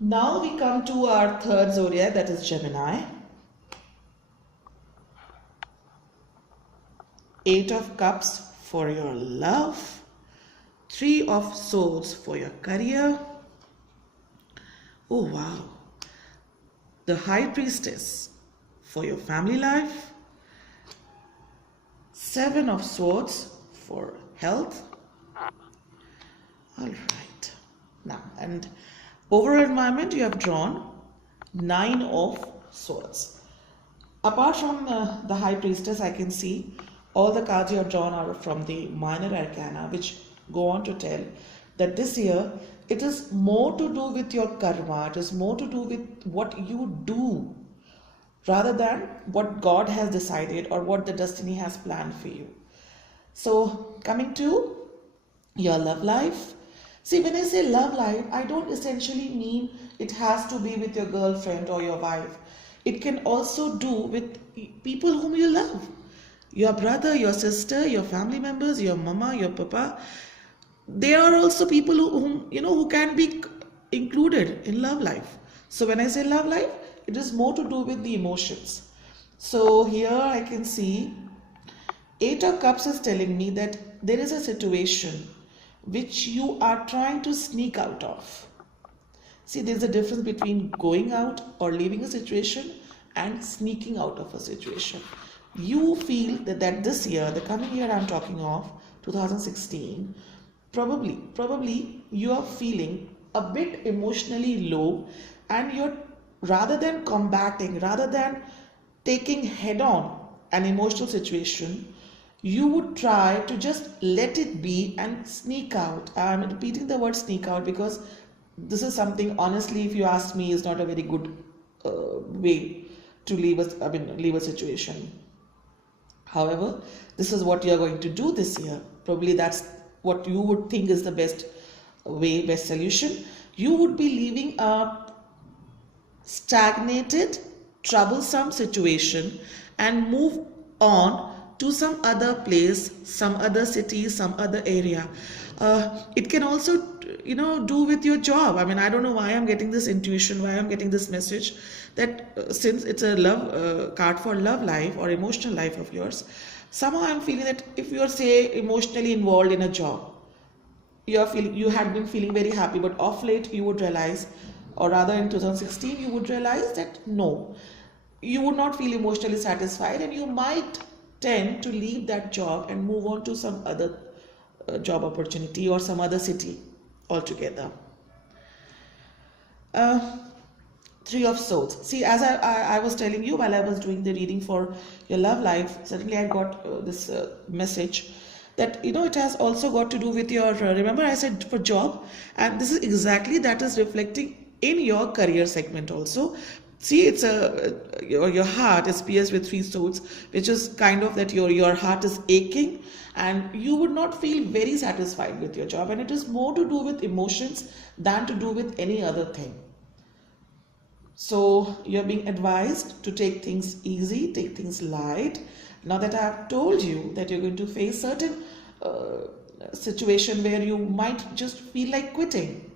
Now we come to our third zodiac, that is Gemini. Eight of Cups for your love. Three of Swords for your career. Oh wow. The High Priestess for your family life. Seven of Swords for health. All right. Now, and overall environment, you have drawn Nine of Swords. Apart from the High Priestess, I can see all the cards you have drawn are from the minor arcana, which go on to tell that this year it is more to do with your karma, it is more to do with what you do rather than what God has decided or what the destiny has planned for you. So, coming to your love life. See, when I say love life, I don't essentially mean it has to be with your girlfriend or your wife. It can also do with people whom you love. Your brother, your sister, your family members, your mama, your papa. They are also people who can be included in love life. So when I say love life, it is more to do with the emotions. So here I can see Eight of Cups is telling me that there is a situation which you are trying to sneak out of. See, there's a difference between going out or leaving a situation and sneaking out of a situation. You feel that this year, the coming year I'm talking of, 2016, probably you are feeling a bit emotionally low, and you're, rather than combating, rather than taking head on an emotional situation, you would try to just let it be and sneak out. I'm repeating the word sneak out because this is something, honestly, if you ask me, is not a very good way to leave a situation. However, this is what you are going to do this year. Probably that's what you would think is the best way, best solution. You would be leaving a stagnated, troublesome situation and move on to some other place, some other city, some other area. It can also, do with your job. I mean, I don't know why I'm getting this intuition, why I'm getting this message that since it's a love card for love life or emotional life of yours, somehow I'm feeling that if you're, say, emotionally involved in a job, you had been feeling very happy, but off late you would realize, or rather in 2016 you would realize that no, you would not feel emotionally satisfied, and you might tend to leave that job and move on to some other job opportunity or some other city altogether. uh, Three of Swords. See, as I was telling you while I was doing the reading for your love life, suddenly I got this message that, it has also got to do with your, remember I said for job, and this is exactly that is reflecting in your career segment also. See, it's your heart is pierced with three swords, which is kind of that your heart is aching and you would not feel very satisfied with your job, and it is more to do with emotions than to do with any other thing. So you're being advised to take things easy, take things light. Now that I have told you that you're going to face certain situation where you might just feel like quitting.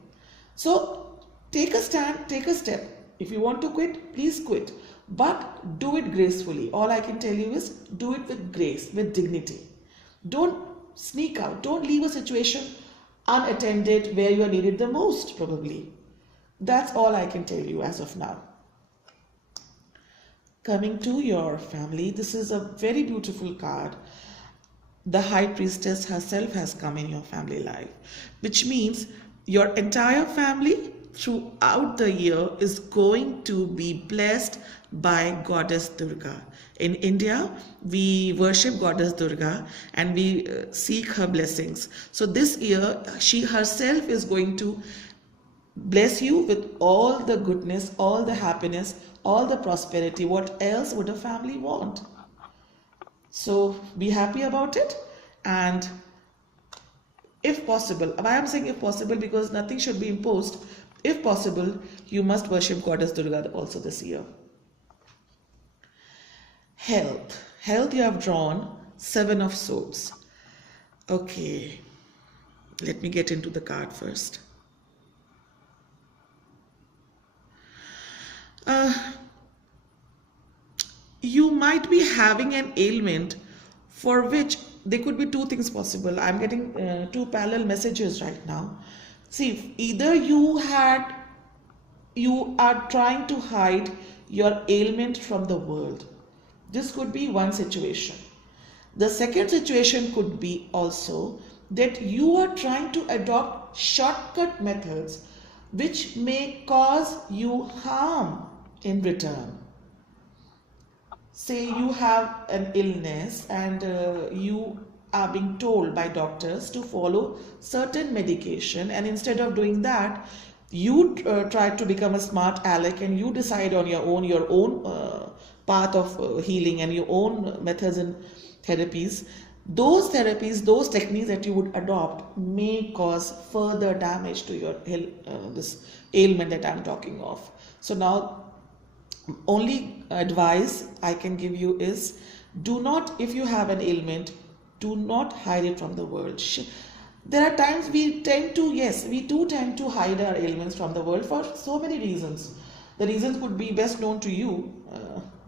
So take a stand, take a step. If you want to quit, please quit. But do it gracefully. All I can tell you is do it with grace, with dignity. Don't sneak out. Don't leave a situation unattended where you are needed the most, probably. That's all I can tell you as of now. Coming to your family, this is a very beautiful card. The High Priestess herself has come in your family life, which means your entire family throughout the year is going to be blessed by Goddess Durga. In India, we worship Goddess Durga and we seek her blessings. So this year, she herself is going to bless you with all the goodness, all the happiness, all the prosperity. What else would a family want? So be happy about it, and if possible, why I'm saying if possible, because nothing should be imposed. If possible, you must worship Goddess Durga also this year. Health, you have drawn Seven of Swords. Okay, let me get into the card first. Uh, you might be having an ailment for which there could be two things possible. I'm getting two parallel messages right now. See, either you are trying to hide your ailment from the world. This could be one situation. The second situation could be also that you are trying to adopt shortcut methods which may cause you harm in return. Say you have an illness and you are being told by doctors to follow certain medication, and instead of doing that you try to become a smart aleck and you decide on your own path of healing and your own methods and therapies. Those techniques that you would adopt may cause further damage to your this ailment that I'm talking of. So now only advice I can give you is, do not, if you have an ailment, do not hide it from the world. There are times we tend to, yes, we do tend to hide our ailments from the world for so many reasons. The reasons could be best known to you.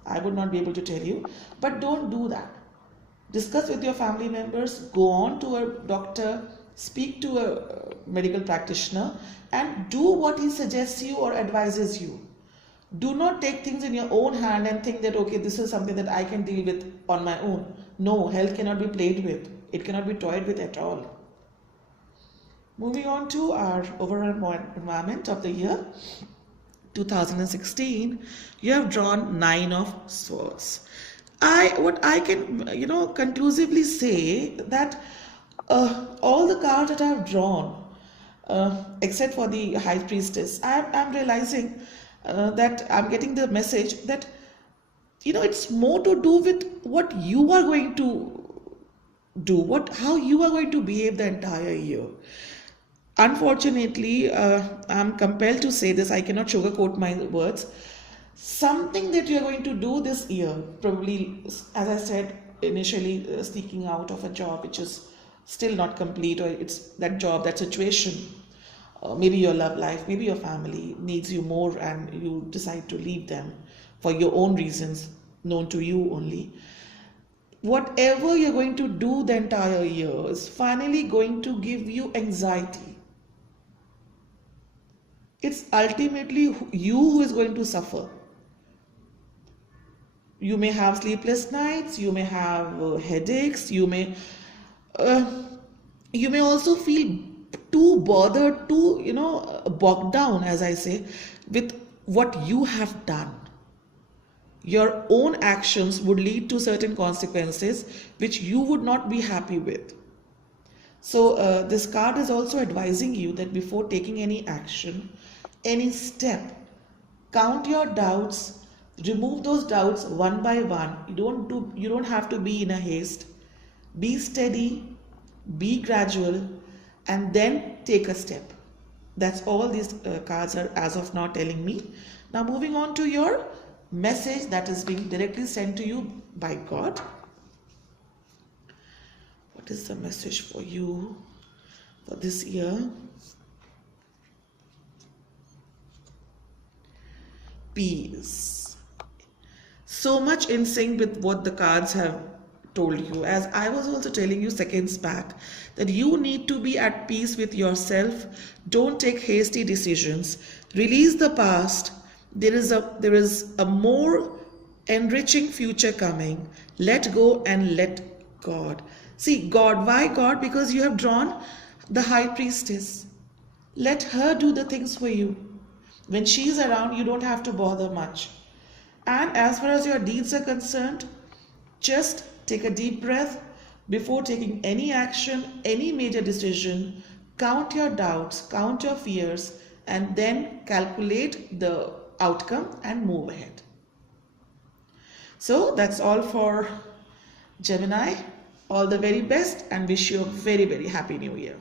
I would not be able to tell you, but don't do that. Discuss with your family members, go on to a doctor, speak to a medical practitioner, and do what he suggests you or advises you. Do not take things in your own hand and think that, okay, this is something that I can deal with on my own. No, health cannot be played with. It cannot be toyed with at all. Moving on to our overall environment of the year 2016, you have drawn 9 of Swords. What I can conclusively say that all the cards that I have drawn, except for the High Priestess, I'm realizing that I'm getting the message that it's more to do with what you are going to do, how you are going to behave the entire year. Unfortunately, I'm compelled to say this, I cannot sugarcoat my words. Something that you're going to do this year, probably, as I said initially, seeking out of a job which is still not complete, or it's that job, that situation, maybe your love life, maybe your family needs you more and you decide to leave them for your own reasons known to you only. Whatever you're going to do the entire year is finally going to give you anxiety. It's ultimately you who is going to suffer. You may have sleepless nights, you may have headaches, you may also feel too bothered, too bogged down, as I say, with what you have done. Your own actions would lead to certain consequences which you would not be happy with. So this card is also advising you that before taking any action, any step, count your doubts, remove those doubts one by one. You don't have to be in a haste. Be steady, be gradual, and then take a step. That's all these cards are as of now telling me. Now moving on to your message that is being directly sent to you by God. What is the message for you for this year? Peace. So much in sync with what the cards have told you, as I was also telling you seconds back, that you need to be at peace with yourself. Don't take hasty decisions. Release the past. There is a more enriching future coming. Let go and let God. See, God, why God? Because you have drawn the High Priestess. Let her do the things for you. When she's around, you don't have to bother much. And as far as your deeds are concerned, just take a deep breath before taking any action, any major decision. Count your doubts, count your fears, and then calculate the outcome and move ahead. So that's all for Gemini. All the very best and wish you a very, very happy new year.